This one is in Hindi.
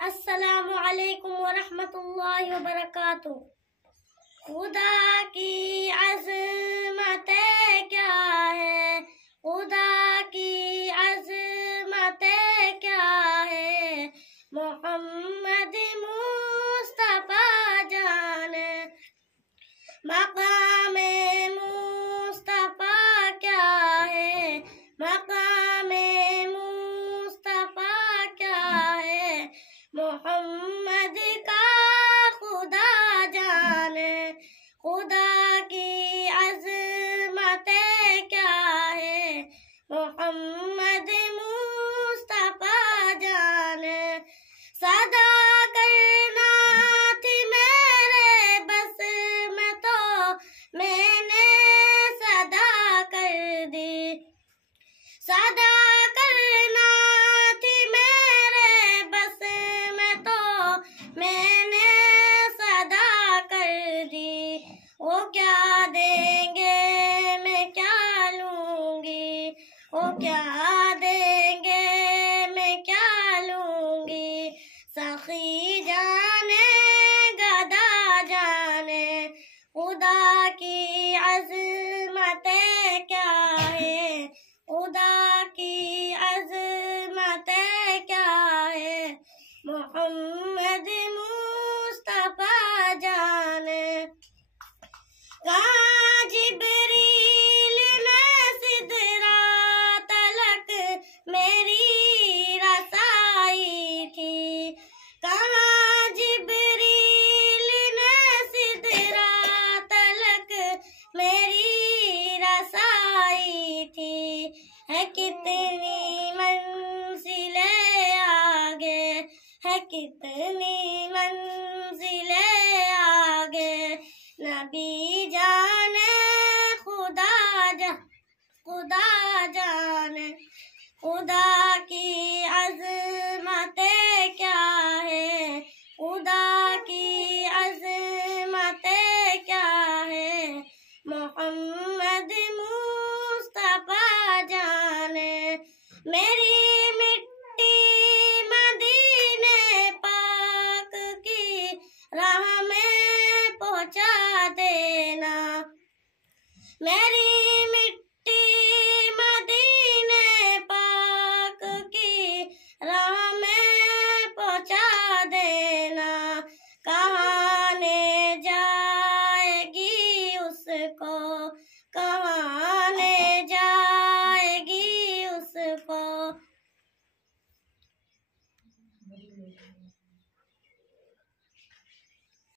अस्सलामु अलैकुम वरहमतुल्लाहि वबरकातुह। खुदा की अज़मत क्या है, खुदा की अज़मत क्या है, मोहम्मद मुस्तफा जाने मकामे मुस्तफा क्या है, मकामे मुस्तफा क्या है, मोहम्मद का खुदा जाने खुदा की अज़मत क्या है, मोहम्मद मुस्तफा जाने सदा करना थी मेरे बस में तो मैंने सदा कर दी, सदा करना थी मेरे बस में तो मैंने सदा कर दी। वो क्या देंगे मैं क्या लूंगी, वो क्या देंगे मैं क्या लूंगी, सखी जाने गदा जाने खुदा की अज़मत क्या है, खुदा की अज़मत क्या है, मोहम्मद मुस्तफा जाने कहाँ जिब्रील ने सिदरा तलक मेरी रसाई थी, कहाँ जिब्रील ने सिदरा तलक मेरी रसाई थी, है कितनी मंजिलें आगे, है कितनी मंजिलें आगे, नबी जाने खुदा जाने खुदा की अज़मत क्या है, खुदा की अज़मत क्या है, मोहम्मद मुस्तफा जाने मेरी मिट्टी मदीने पाक की राह में पहुँचा देना, मेरी मिट्टी मदीने पाक की राह में पहुँचा देना, कहाँ ले जाएगी उसको, कहाँ ले जाएगी उसको।